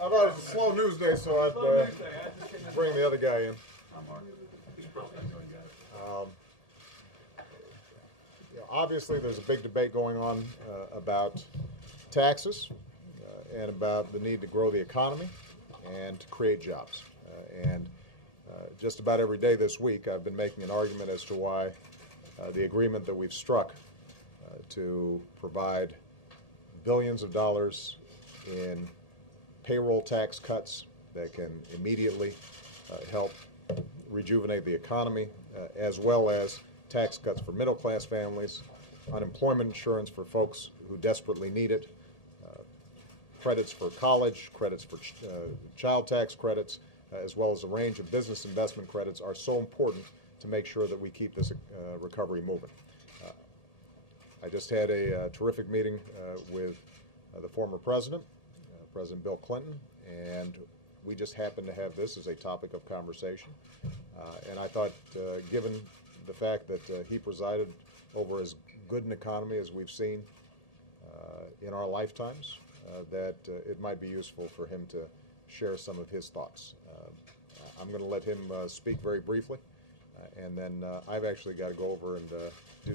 I thought it was a slow news day, so I'd bring the other guy in. Obviously, there's a big debate going on about taxes and about the need to grow the economy and to create jobs. Just about every day this week, I've been making an argument as to why the agreement that we've struck to provide billions of dollars in payroll tax cuts that can immediately help rejuvenate the economy, as well as tax cuts for middle-class families, unemployment insurance for folks who desperately need it, credits for college, credits for child tax credits, as well as a range of business investment credits are so important to make sure that we keep this recovery moving. I just had a terrific meeting with the former president, President Bill Clinton, and we just happened to have this as a topic of conversation. And I thought, given the fact that he presided over as good an economy as we've seen in our lifetimes, that it might be useful for him to share some of his thoughts. I'm going to let him speak very briefly, and then I've actually got to go over and do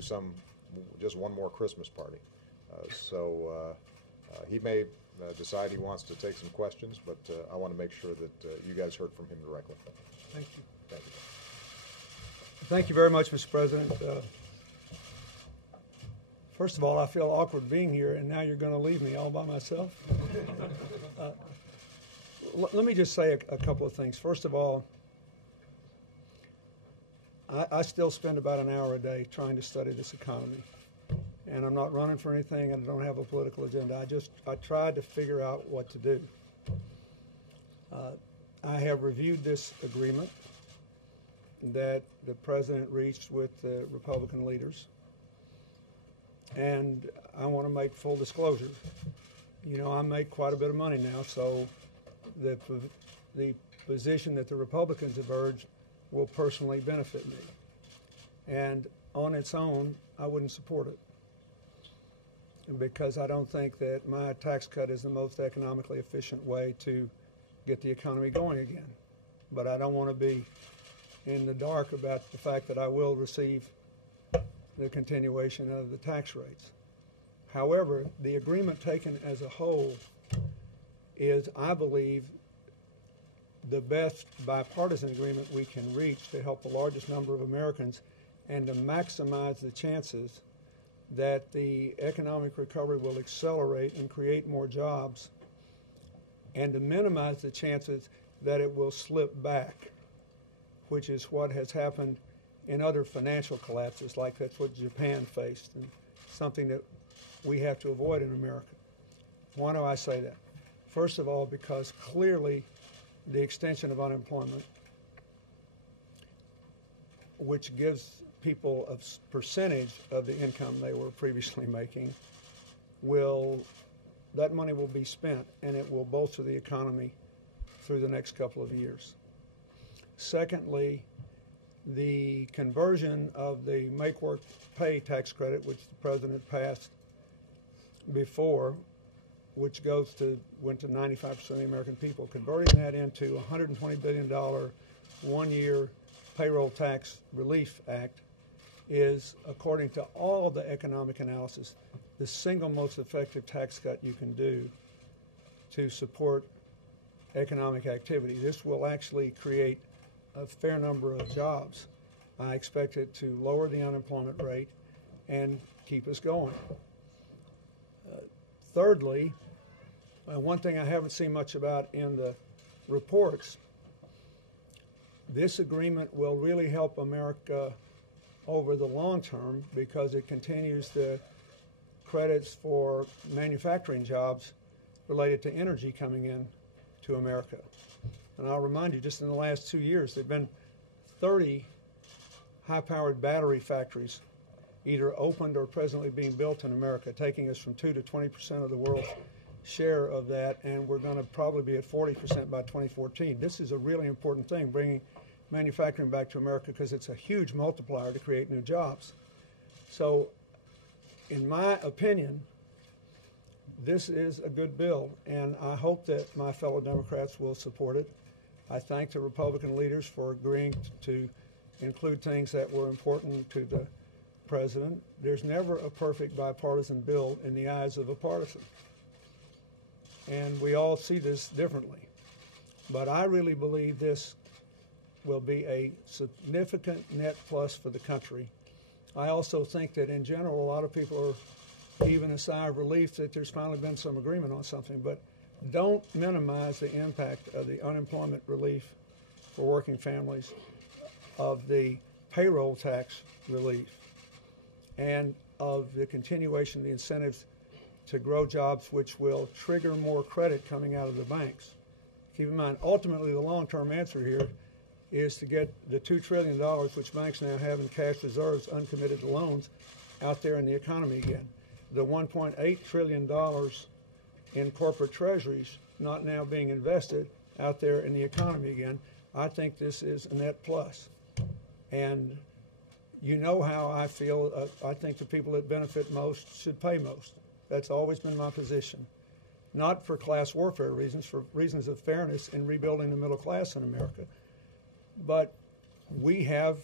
just one more Christmas party. So he may decide he wants to take some questions, but I want to make sure that you guys heard from him directly. Thank you. Thank you. Thank you very much, Mr. President. First of all, I feel awkward being here, and now you're going to leave me all by myself. Let me just say a couple of things. First of all, I still spend about an hour a day trying to study this economy. And I'm not running for anything, and I don't have a political agenda. I tried to figure out what to do. I have reviewed this agreement that the President reached with the Republican leaders. And I want to make full disclosure. You know, I make quite a bit of money now, so the position that the Republicans have urged will personally benefit me. And on its own, I wouldn't support it, because I don't think that my tax cut is the most economically efficient way to get the economy going again. But I don't want to be in the dark about the fact that I will receive the continuation of the tax rates. However, the agreement taken as a whole is, I believe, the best bipartisan agreement we can reach to help the largest number of Americans and to maximize the chances that the economic recovery will accelerate and create more jobs, and to minimize the chances that it will slip back, which is what has happened in other financial collapses, like that's what Japan faced, and something that we have to avoid in America. Why do I say that? First of all, because clearly the extension of unemployment, which gives people a percentage of the income they were previously making, that money will be spent, and it will bolster the economy through the next couple of years. Secondly, the conversion of the Make Work Pay tax credit, which the President passed before, which went to 95% of the American people, converting that into a $120 billion one-year payroll tax relief act is, according to all the economic analysis, the single most effective tax cut you can do to support economic activity. This will actually create a fair number of jobs. I expect it to lower the unemployment rate and keep us going. Thirdly, one thing I haven't seen much about in the reports, this agreement will really help America over the long term because it continues the credits for manufacturing jobs related to energy coming in to America. And I'll remind you, just in the last 2 years, there have been 30 high-powered battery factories either opened or presently being built in America, taking us from 2 to 20% of the world's share of that, and we're going to probably be at 40% by 2014. This is a really important thing, bringing manufacturing back to America, because it's a huge multiplier to create new jobs. So, in my opinion, this is a good bill, and I hope that my fellow Democrats will support it. I thank the Republican leaders for agreeing to include things that were important to the president. There's never a perfect bipartisan bill in the eyes of a partisan, and we all see this differently. But I really believe this will be a significant net plus for the country. I also think that in general, a lot of people are even a sigh of relief that there's finally been some agreement on something, but don't minimize the impact of the unemployment relief for working families, of the payroll tax relief, and of the continuation of the incentives to grow jobs, which will trigger more credit coming out of the banks. Keep in mind, ultimately the long-term answer here is to get the $2 trillion, which banks now have in cash reserves, uncommitted loans, out there in the economy again. The $1.8 trillion in corporate treasuries not now being invested out there in the economy again. I think this is a net plus. And you know how I feel. I think the people that benefit most should pay most. That's always been my position. Not for class warfare reasons, for reasons of fairness in rebuilding the middle class in America. But we have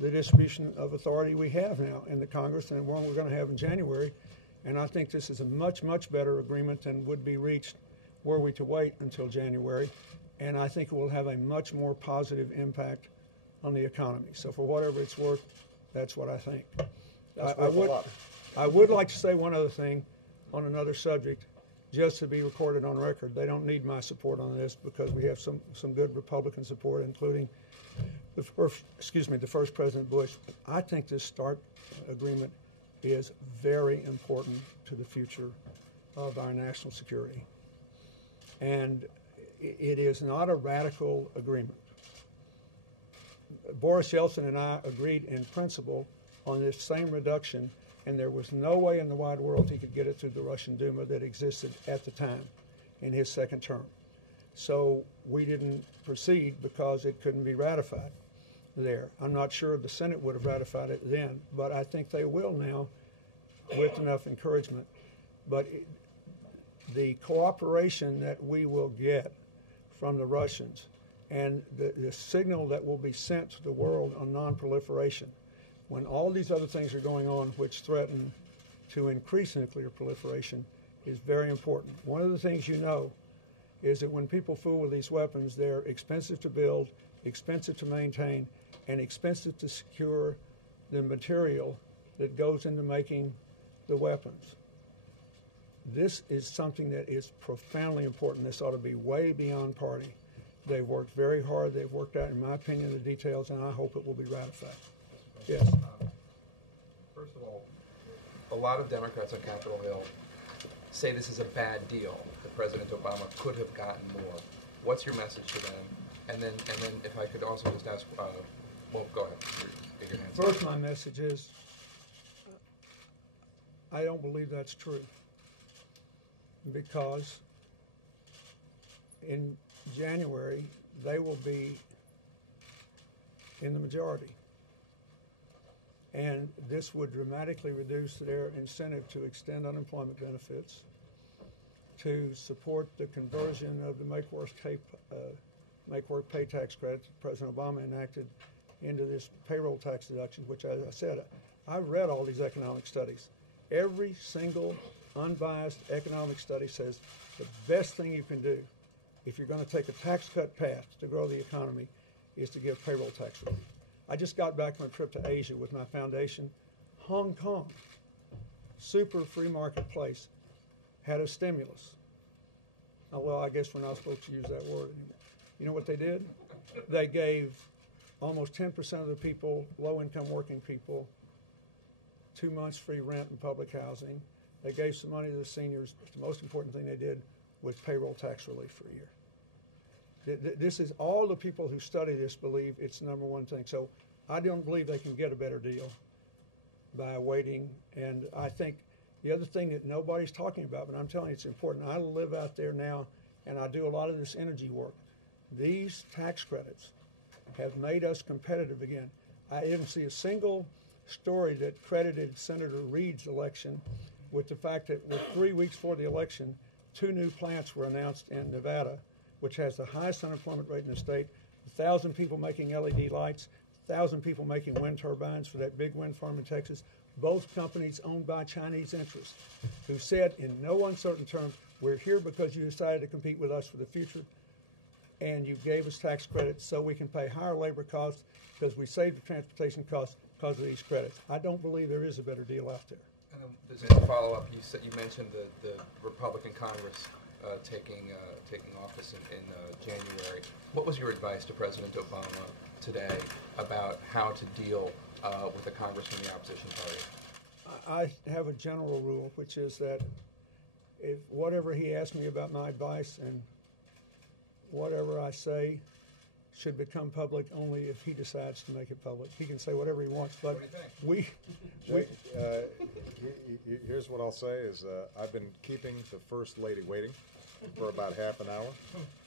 the distribution of authority we have now in the Congress, and one we're going to have in January. And I think this is a much, much better agreement than would be reached were we to wait until January. And I think it will have a much more positive impact on the economy. So for whatever it's worth, that's what I think. I would like to say one other thing on another subject, just to be recorded on record. They don't need my support on this because we have some good Republican support, including the first President Bush. I think this START agreement is very important to the future of our national security. And it is not a radical agreement. Boris Yeltsin and I agreed in principle on this same reduction, and there was no way in the wide world he could get it through the Russian Duma that existed at the time in his second term. So we didn't proceed because it couldn't be ratified there. I'm not sure the Senate would have ratified it then, but I think they will now with enough encouragement. But the cooperation that we will get from the Russians and the signal that will be sent to the world on non-proliferation, when all these other things are going on which threaten to increase nuclear proliferation, is very important. One of the things you know is that when people fool with these weapons, they're expensive to build, expensive to maintain, and expensive to secure the material that goes into making the weapons. This is something that is profoundly important. This ought to be way beyond party. They've worked very hard. They've worked out, in my opinion, the details, and I hope it will be ratified. Yes. First of all, a lot of Democrats on Capitol Hill say this is a bad deal, that President Obama could have gotten more. What's your message to them? And then if I could also just ask, well, go ahead. Get your hands up. First, my message is, I don't believe that's true, because in January, they will be in the majority. And this would dramatically reduce their incentive to extend unemployment benefits, to support the conversion of the Make Work Pay tax credit that President Obama enacted into this payroll tax deduction, which, as I said, I've read all these economic studies. Every single unbiased economic study says the best thing you can do if you're going to take a tax cut path to grow the economy is to give payroll tax relief. I just got back from a trip to Asia with my foundation. Hong Kong, super free market place, had a stimulus. Oh, well, I guess we're not supposed to use that word anymore. You know what they did? They gave almost 10% of the people, low-income working people, 2 months free rent in public housing. They gave some money to the seniors. The most important thing they did was payroll tax relief for a year. This is, all the people who study this believe it's the number one thing. So I don't believe they can get a better deal by waiting. And I think the other thing that nobody's talking about, but I'm telling you it's important, I live out there now and I do a lot of this energy work. These tax credits have made us competitive again. I didn't see a single story that credited Senator Reid's election with the fact that with 3 weeks before the election, 2 new plants were announced in Nevada, which has the highest unemployment rate in the state, 1,000 people making LED lights, 1,000 people making wind turbines for that big wind farm in Texas, both companies owned by Chinese interests, who said in no uncertain terms, we're here because you decided to compete with us for the future, and you gave us tax credits so we can pay higher labor costs because we saved the transportation costs because of these credits. I don't believe there is a better deal out there. And then just a follow-up, you mentioned the Republican Congress taking office in January. What was your advice to President Obama today about how to deal with a Congress from the opposition party? I have a general rule, which is that if whatever he asks me about my advice and whatever I say should become public only if he decides to make it public. He can say whatever he wants, but here's what I'll say is I've been keeping the First Lady waiting for about half an hour,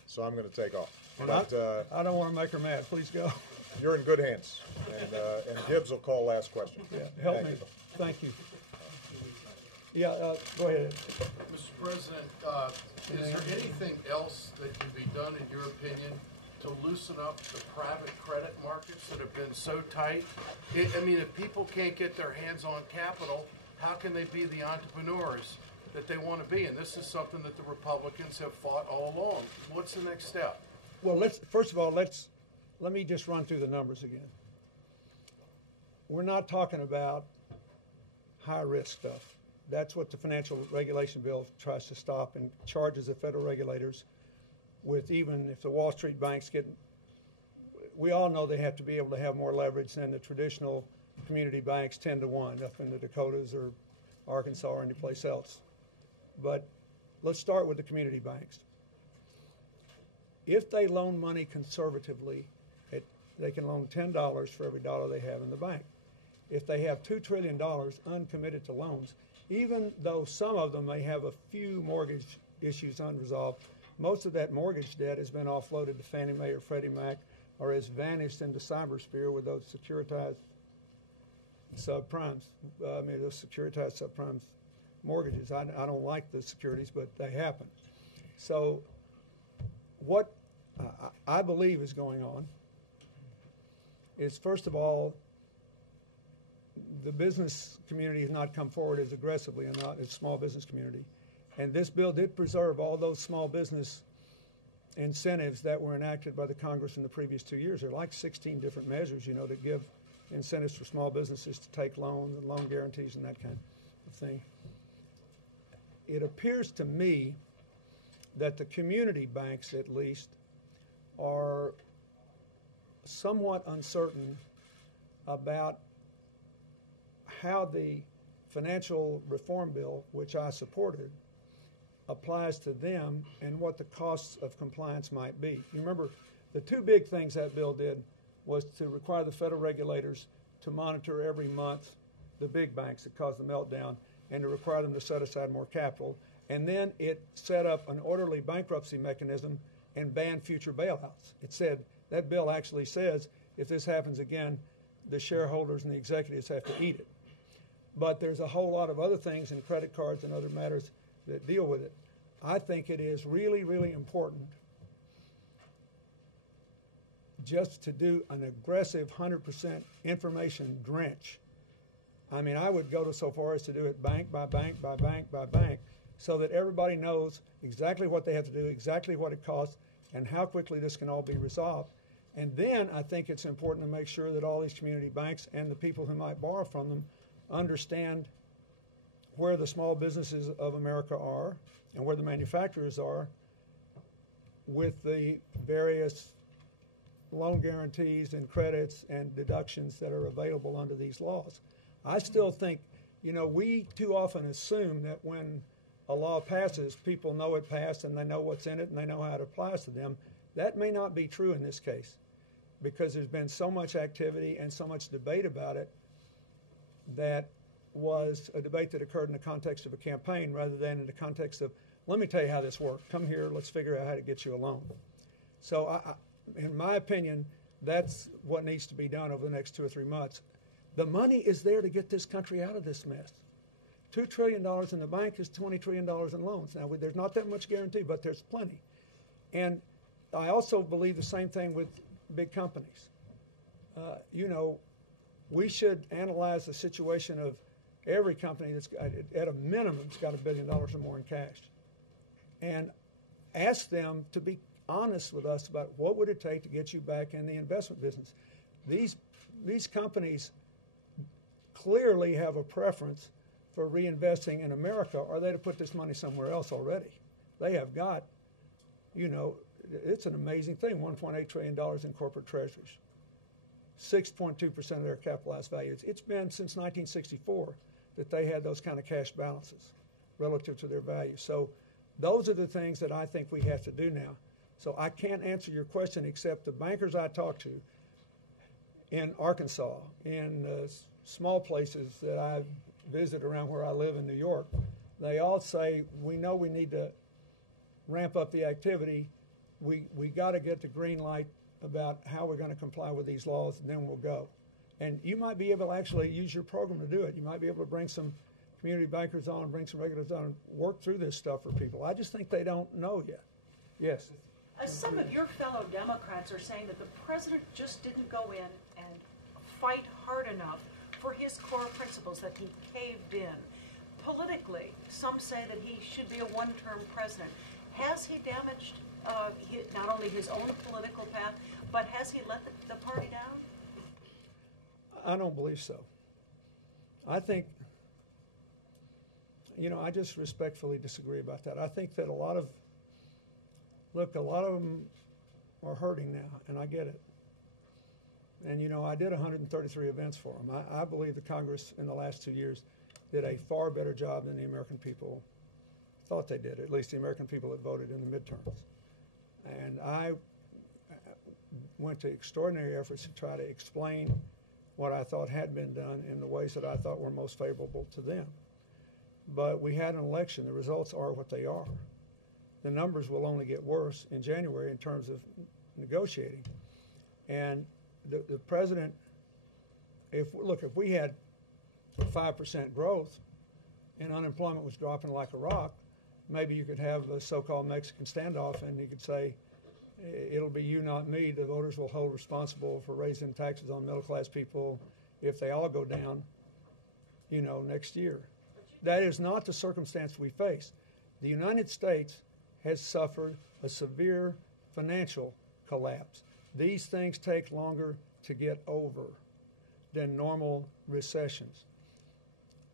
so I'm going to take off. But I don't want to make her mad. Please go. You're in good hands, and Gibbs will call last question. Yeah, help me. Thank you. Yeah, go ahead. Mr. President, is there anything else that can be done, in your opinion, to loosen up the private credit markets that have been so tight? I mean, if people can't get their hands on capital, how can they be the entrepreneurs that they want to be? And this is something that the Republicans have fought all along. What's the next step? Well, first of all, let me just run through the numbers again. We're not talking about high-risk stuff. That's what the financial regulation bill tries to stop and charges the federal regulators with. Even if the Wall Street banks we all know they have to be able to have more leverage than the traditional community banks 10 to 1 up in the Dakotas or Arkansas or any place else. But let's start with the community banks. If they loan money conservatively, they can loan $10 for every dollar they have in the bank. If they have $2 trillion uncommitted to loans, even though some of them may have a few mortgage issues unresolved, most of that mortgage debt has been offloaded to Fannie Mae or Freddie Mac or has vanished into cybersphere with those securitized subprimes. Those securitized subprimes mortgages. I don't like the securities, but they happen. So what I believe is going on is, first of all, the business community has not come forward as aggressively as the small business community. And this bill did preserve all those small business incentives that were enacted by the Congress in the previous 2 years. There are like 16 different measures, that give incentives for small businesses to take loans and loan guarantees and that kind of thing. It appears to me that the community banks, at least, are somewhat uncertain about how the financial reform bill, which I supported, applies to them and what the costs of compliance might be. You remember, the two big things that bill did was to require the federal regulators to monitor every month the big banks that caused the meltdown and to require them to set aside more capital. And then it set up an orderly bankruptcy mechanism and banned future bailouts. It said, that bill actually says, if this happens again, the shareholders and the executives have to eat it. But there's a whole lot of other things in credit cards and other matters that deal with it. I think it is really, really important just to do an aggressive 100% information drench. I mean, I would go so far as to do it bank by bank by bank by bank so that everybody knows exactly what they have to do, exactly what it costs, and how quickly this can all be resolved. And then I think it's important to make sure that all these community banks and the people who might borrow from them understand where the small businesses of America are and where the manufacturers are with the various loan guarantees and credits and deductions that are available under these laws. I still think, we too often assume that when a law passes, people know it passed and they know what's in it and they know how it applies to them. That may not be true in this case because there's been so much activity and so much debate about it that was a debate that occurred in the context of a campaign rather than in the context of, let me tell you how this works. Come here, let's figure out how to get you a loan. So in my opinion, that's what needs to be done over the next 2 or 3 months. The money is there to get this country out of this mess. $2 trillion in the bank is $20 trillion in loans. Now, there's not that much guarantee, but there's plenty. And I also believe the same thing with big companies. You know, we should analyze the situation of every company that's got, at a minimum, it's got $1 billion or more in cash, and ask them to be honest with us about what would it take to get you back in the investment business. These companies clearly have a preference for reinvesting in America, or they'd have put this money somewhere else already. They have got, you know, it's an amazing thing, $1.8 trillion in corporate treasuries, 6.2% of their capitalized value. It's been since 1964 that they had those kind of cash balances relative to their value. So those are the things that I think we have to do now. So I can't answer your question except the bankers I talk to in Arkansas, in small places that I visit around where I live in New York, they all say, we know we need to ramp up the activity. We got to get the green light about how we're going to comply with these laws, and then we'll go. And you might be able to actually use your program to do it. You might be able to bring some community bankers on, bring some regulators on, and work through this stuff for people. I just think they don't know yet. Yes? Some of your fellow Democrats are saying that the president just didn't go in and fight hard enough for his core principles, that he caved in. Politically, some say that he should be a one-term president. Has he damaged not only his own political path, but has he let the party down? I don't believe so. I think, you know, I just respectfully disagree about that. I think that a lot of them are hurting now, and I get it. And, you know, I did 133 events for them. I believe the Congress in the last 2 years did a far better job than the American people thought they did, at least the American people that voted in the midterms. And I went to extraordinary efforts to try to explain what I thought had been done in the ways that I thought were most favorable to them. But we had an election. The results are what they are. The numbers will only get worse in January in terms of negotiating. And the president, if we had 5% growth and unemployment was dropping like a rock, maybe you could have a so-called Mexican standoff, and you could say, it'll be you, not me. The voters will hold responsible for raising taxes on middle-class people if they all go down, you know, next year. That is not the circumstance we face. The United States has suffered a severe financial collapse. These things take longer to get over than normal recessions.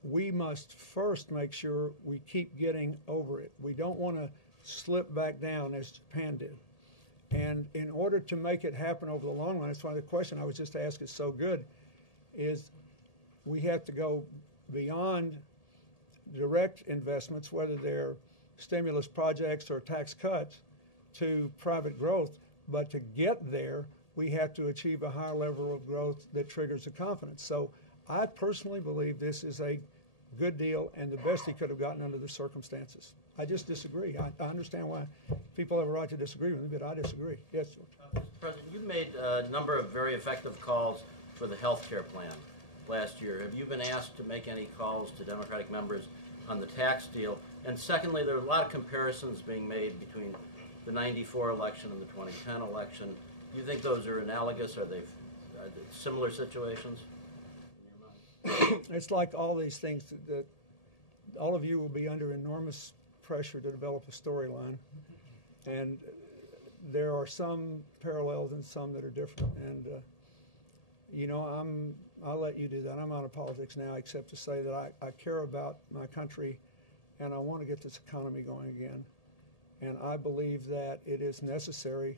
We must first make sure we keep getting over it. We don't want to slip back down as Japan did. And in order to make it happen over the long run, that's why the question I was just asked is so good, is we have to go beyond direct investments, whether they're stimulus projects or tax cuts, to private growth. But to get there, we have to achieve a higher level of growth that triggers the confidence. So I personally believe this is a good deal and the best he could have gotten under the circumstances. I just disagree. I understand why people have a right to disagree with me, but I disagree. Yes, George. Mr. President, you made a number of very effective calls for the health care plan last year. Have you been asked to make any calls to Democratic members on the tax deal? And secondly, there are a lot of comparisons being made between the 94 election and the 2010 election. Do you think those are analogous? Are they similar situations in your mind? It's like all these things that all of you will be under enormous pressure to develop a storyline. And there are some parallels and some that are different. And, you know, I'll let you do that. I'm out of politics now, except to say that I care about my country and I want to get this economy going again. And I believe that it is necessary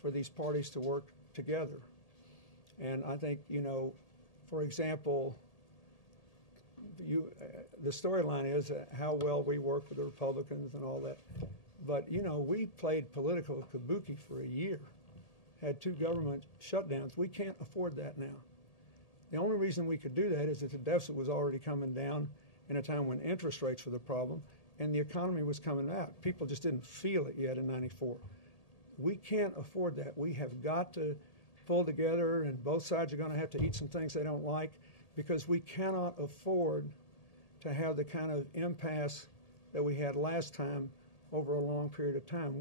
for these parties to work together. And I think, you know, for example, the storyline is how well we work with the Republicans and all that. But, you know, we played political kabuki for a year, had 2 government shutdowns. We can't afford that now. The only reason we could do that is that the deficit was already coming down in a time when interest rates were the problem and the economy was coming out. People just didn't feel it yet in '94. We can't afford that. We have got to pull together, and both sides are going to have to eat some things they don't like, because we cannot afford to have the kind of impasse that we had last time over a long period of time.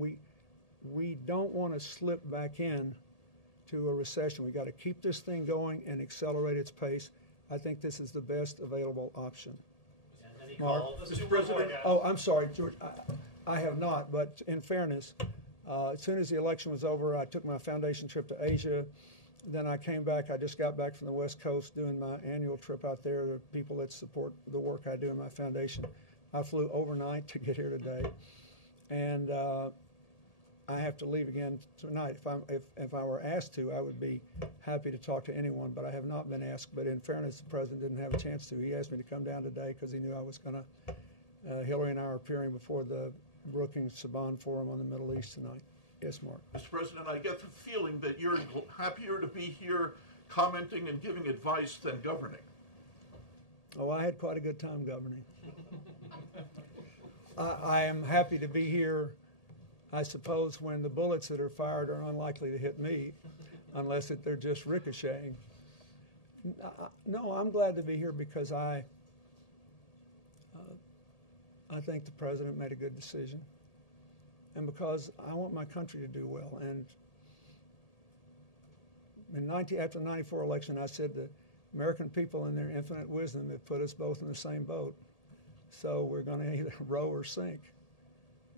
We don't want to slip back in to a recession. We got to keep this thing going and accelerate its pace. I think this is the best available option. Any Mark? calls? Mr. President, Oh, I'm sorry, George. I have not, but in fairness, as soon as the election was over, I took my foundation trip to Asia. Then I came back. I just got back from the West Coast doing my annual trip out there. The people that support the work I do in my foundation. I flew overnight to get here today, and I have to leave again tonight. If I were asked to, I would be happy to talk to anyone, but I have not been asked. But in fairness, the president didn't have a chance to. He asked me to come down today because he knew I was going to. Hillary and I are appearing before the Brookings Saban Forum on the Middle East tonight. Yes, Mark. Mr. President, I get the feeling that you're happier to be here commenting and giving advice than governing. Oh, I had quite a good time governing. I am happy to be here, I suppose, when the bullets that are fired are unlikely to hit me, unless they're just ricocheting. No, I'm glad to be here because I think the president made a good decision, and because I want my country to do well. And after the '94 election, I said the American people in their infinite wisdom have put us both in the same boat. So we're going to either row or sink,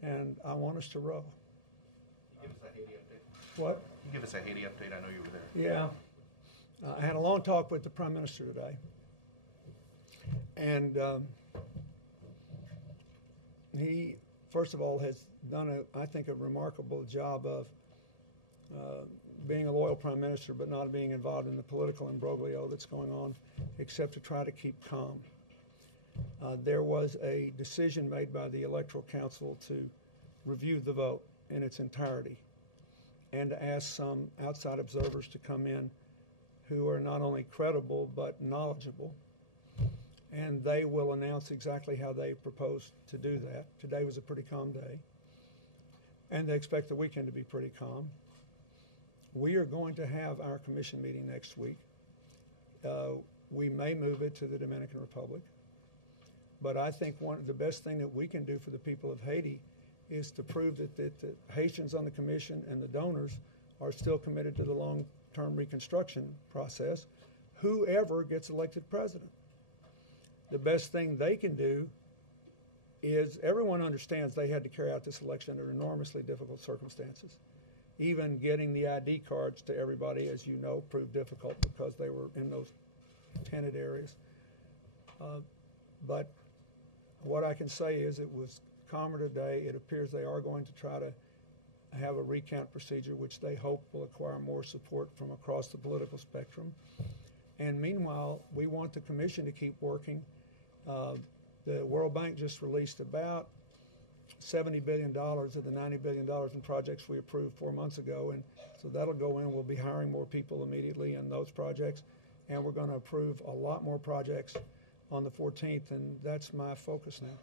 and I want us to row. Can you give us a Haiti update? What? Can you give us a Haiti update? I know you were there. Yeah. I had a long talk with the Prime Minister today, and he, first of all, has done, I think, a remarkable job of being a loyal Prime Minister, but not being involved in the political imbroglio that's going on, except to try to keep calm. There was a decision made by the Electoral Council to review the vote in its entirety and to ask some outside observers to come in who are not only credible but knowledgeable. And they will announce exactly how they propose to do that. Today was a pretty calm day, and they expect the weekend to be pretty calm. We are going to have our commission meeting next week. We may move it to the Dominican Republic. But I think the best thing that we can do for the people of Haiti is to prove that the Haitians on the commission and the donors are still committed to the long-term reconstruction process, whoever gets elected president. The best thing they can do is, everyone understands they had to carry out this election under enormously difficult circumstances. Even getting the ID cards to everybody, as you know, proved difficult because they were in those tented areas. But what I can say is it was calmer today. It appears they are going to try to have a recount procedure, which they hope will acquire more support from across the political spectrum. And meanwhile, we want the commission to keep working. The World Bank just released about $70 billion of the $90 billion in projects we approved 4 months ago. And so that'll go in. We'll be hiring more people immediately in those projects. And we're going to approve a lot more projects on the 14th, and that's my focus now.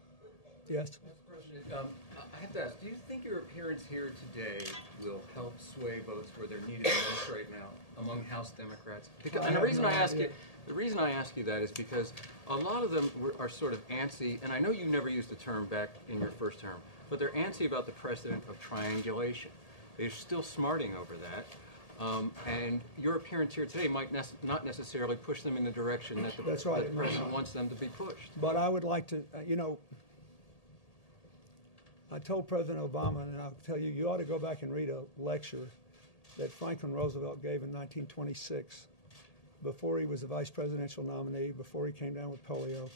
Yes? Mr. President, I have to ask, do you think your appearance here today will help sway votes where they're needed most right now among House Democrats? And the reason I ask you that is because a lot of them are sort of antsy, and I know you never used the term back in your first term, but they're antsy about the precedent of triangulation. They're still smarting over that. And your appearance here today might not necessarily push them in the direction that the president wants them to be pushed. But I would like to, I told President Obama, and I'll tell you, you ought to go back and read a lecture that Franklin Roosevelt gave in 1926, before he was the vice presidential nominee, before he came down with polio,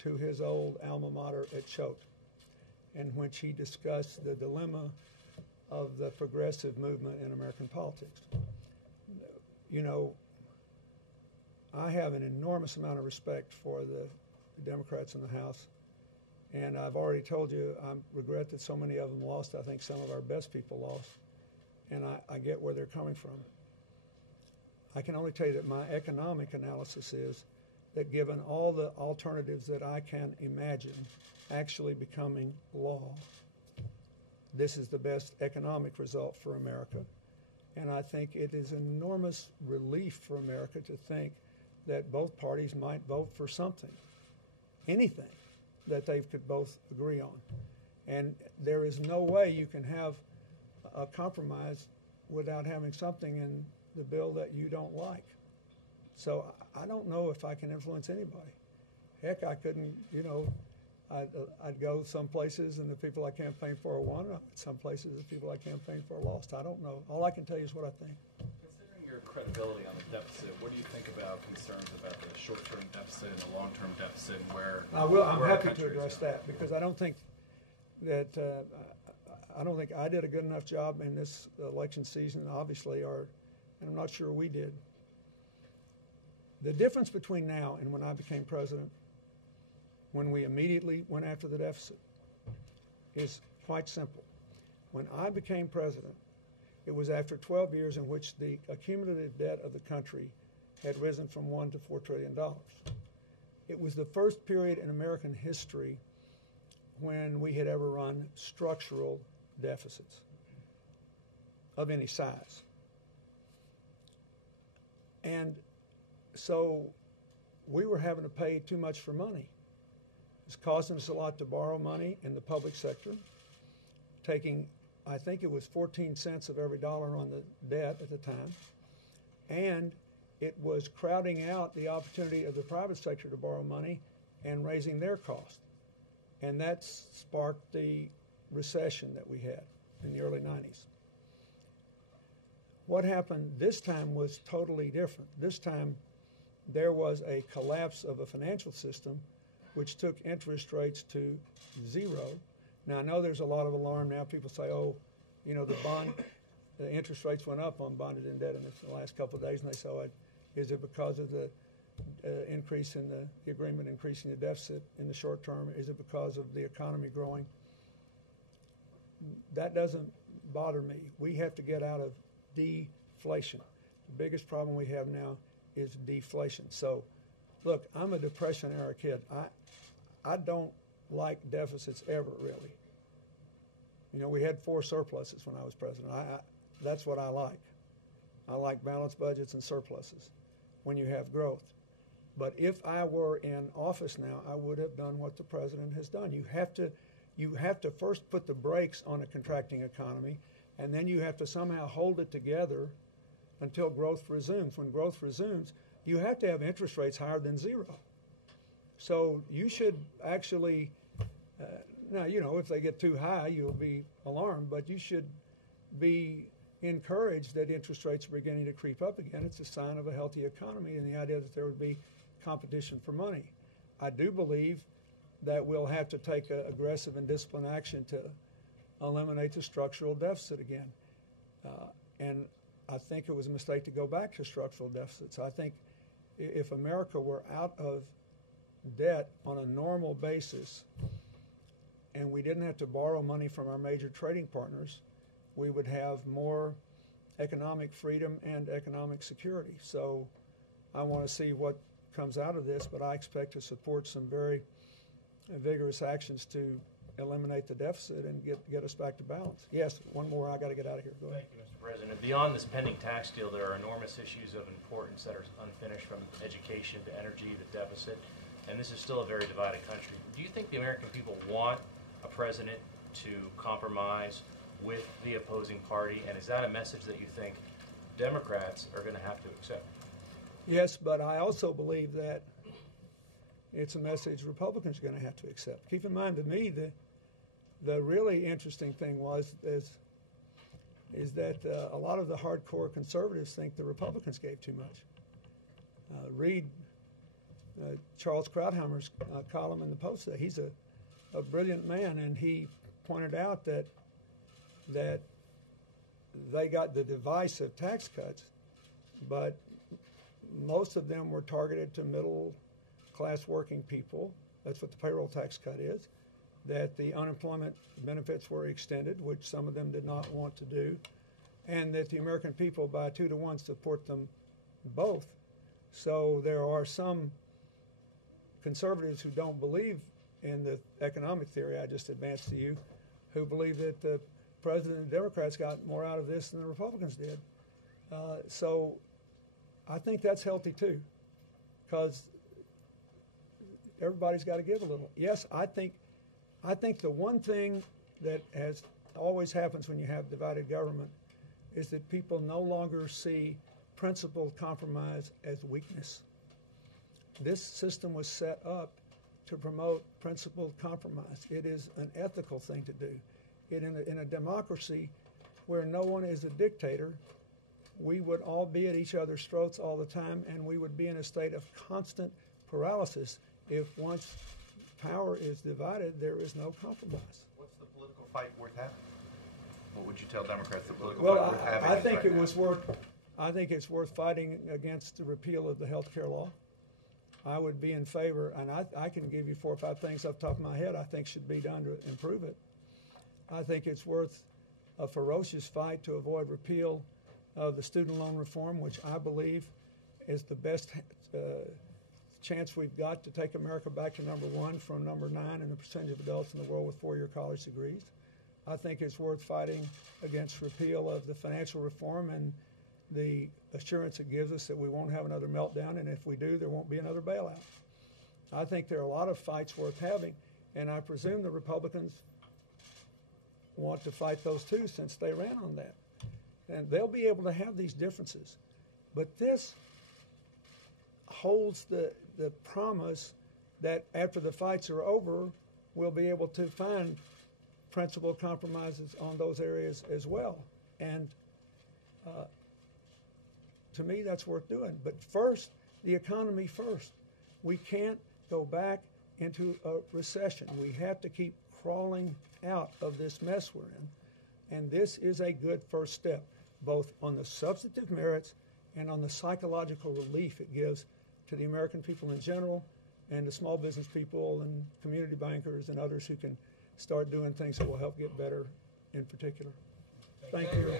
to his old alma mater at Choate, in which he discussed the dilemma of the progressive movement in American politics. I have an enormous amount of respect for the Democrats in the House, and I've already told you I regret that so many of them lost. I think some of our best people lost, and I get where they're coming from. I can only tell you that my economic analysis is that given all the alternatives that I can imagine actually becoming law, this is the best economic result for America. And I think it is an enormous relief for America to think that both parties might vote for something. anything that they could both agree on. And there is no way you can have a compromise without having something in the bill that you don't like. So I don't know if I can influence anybody. Heck, I couldn't, I'd go some places and the people I campaigned for won. Some places the people I campaigned for lost. I don't know. All I can tell you is what I think. Considering your credibility on the deficit, what do you think about concerns about the short-term deficit and the long-term deficit and where I'm where our happy country to is address going? that because I don't think that I did a good enough job in this election season, obviously, and I'm not sure we did. The difference between now and when I became president, when we immediately went after the deficit, is quite simple. When I became president, it was after 12 years in which the accumulative debt of the country had risen from $1 to $4 trillion. It was the first period in American history when we had ever run structural deficits of any size. And so we were having to pay too much for money. It's costing us a lot to borrow money in the public sector, taking, I think it was 14 cents of every dollar on the debt at the time, and it was crowding out the opportunity of the private sector to borrow money and raising their cost. And that sparked the recession that we had in the early 90s. What happened this time was totally different. This time there was a collapse of a financial system which took interest rates to zero. Now I know there's a lot of alarm now. People say, oh, the interest rates went up on bonded debt in the last couple of days, and they say, oh, is it because of the increase in the agreement increasing the deficit in the short term? Is it because of the economy growing? That doesn't bother me. We have to get out of deflation. The biggest problem we have now is deflation. So, look, I'm a Depression-era kid. I don't like deficits ever, really. We had 4 surpluses when I was president. That's what I like. I like balanced budgets and surpluses when you have growth. But if I were in office now, I would have done what the president has done. You have to first put the brakes on a contracting economy, and then you have to somehow hold it together until growth resumes. When growth resumes, you have to have interest rates higher than zero. So you should actually, now, if they get too high, you'll be alarmed, but you should be encouraged that interest rates are beginning to creep up again. It's a sign of a healthy economy and the idea that there would be competition for money. I do believe that we'll have to take aggressive and disciplined action to eliminate the structural deficit again. And I think it was a mistake to go back to structural deficits. I think if America were out of debt on a normal basis and we didn't have to borrow money from our major trading partners, we would have more economic freedom and economic security. So I want to see what comes out of this, but I expect to support some very vigorous actions to eliminate the deficit and get us back to balance. Yes, one more. I got to get out of here. Go ahead. Thank you, Mr. President. Beyond this pending tax deal, there are enormous issues of importance that are unfinished, from education to energy to deficit, and this is still a very divided country. Do you think the American people want a president to compromise with the opposing party, and is that a message that you think Democrats are going to have to accept? Yes, but I also believe that it's a message Republicans are going to have to accept. Keep in mind, to me, the really interesting thing is that a lot of the hardcore conservatives think the Republicans gave too much. Read Charles Krauthammer's column in the Post. He's a brilliant man, and he pointed out that they got the device of tax cuts, but most of them were targeted to middle-class working people. That's what the payroll tax cut is. That the unemployment benefits were extended, which some of them did not want to do, and that the American people, by 2 to 1, support them both. So there are some conservatives who don't believe in the economic theory I just advanced to you, who believe that the President and the Democrats got more out of this than the Republicans did. So I think that's healthy too, because everybody's got to give a little. Yes, I think the one thing that has always happens when you have divided government is that people no longer see principled compromise as weakness. This system was set up to promote principled compromise. It is an ethical thing to do. In a democracy where no one is a dictator, we would all be at each other's throats all the time, and we would be in a state of constant paralysis if once power is divided, there is no compromise. What's the political fight worth having? What would you tell Democrats the political Well, fight worth having? I think right it now? was worth. I think it's worth fighting against the repeal of the health care law. I would be in favor, and I can give you 4 or 5 things off the top of my head I think should be done to improve it. I think it's worth a ferocious fight to avoid repeal of the student loan reform, which I believe is the best chance we've got to take America back to #1 from #9 in the percentage of adults in the world with 4-year college degrees. I think it's worth fighting against repeal of the financial reform and the assurance it gives us that we won't have another meltdown, and if we do, there won't be another bailout. I think there are a lot of fights worth having, and I presume the Republicans want to fight those too since they ran on that. And they'll be able to have these differences. But this holds the promise that after the fights are over, we'll be able to find principled compromises on those areas as well. And to me, that's worth doing. But first, the economy first. We can't go back into a recession. We have to keep crawling out of this mess we're in. And this is a good first step, both on the substantive merits and on the psychological relief it gives to the American people in general and the small business people and community bankers and others who can start doing things that will help get better in particular. Thank you.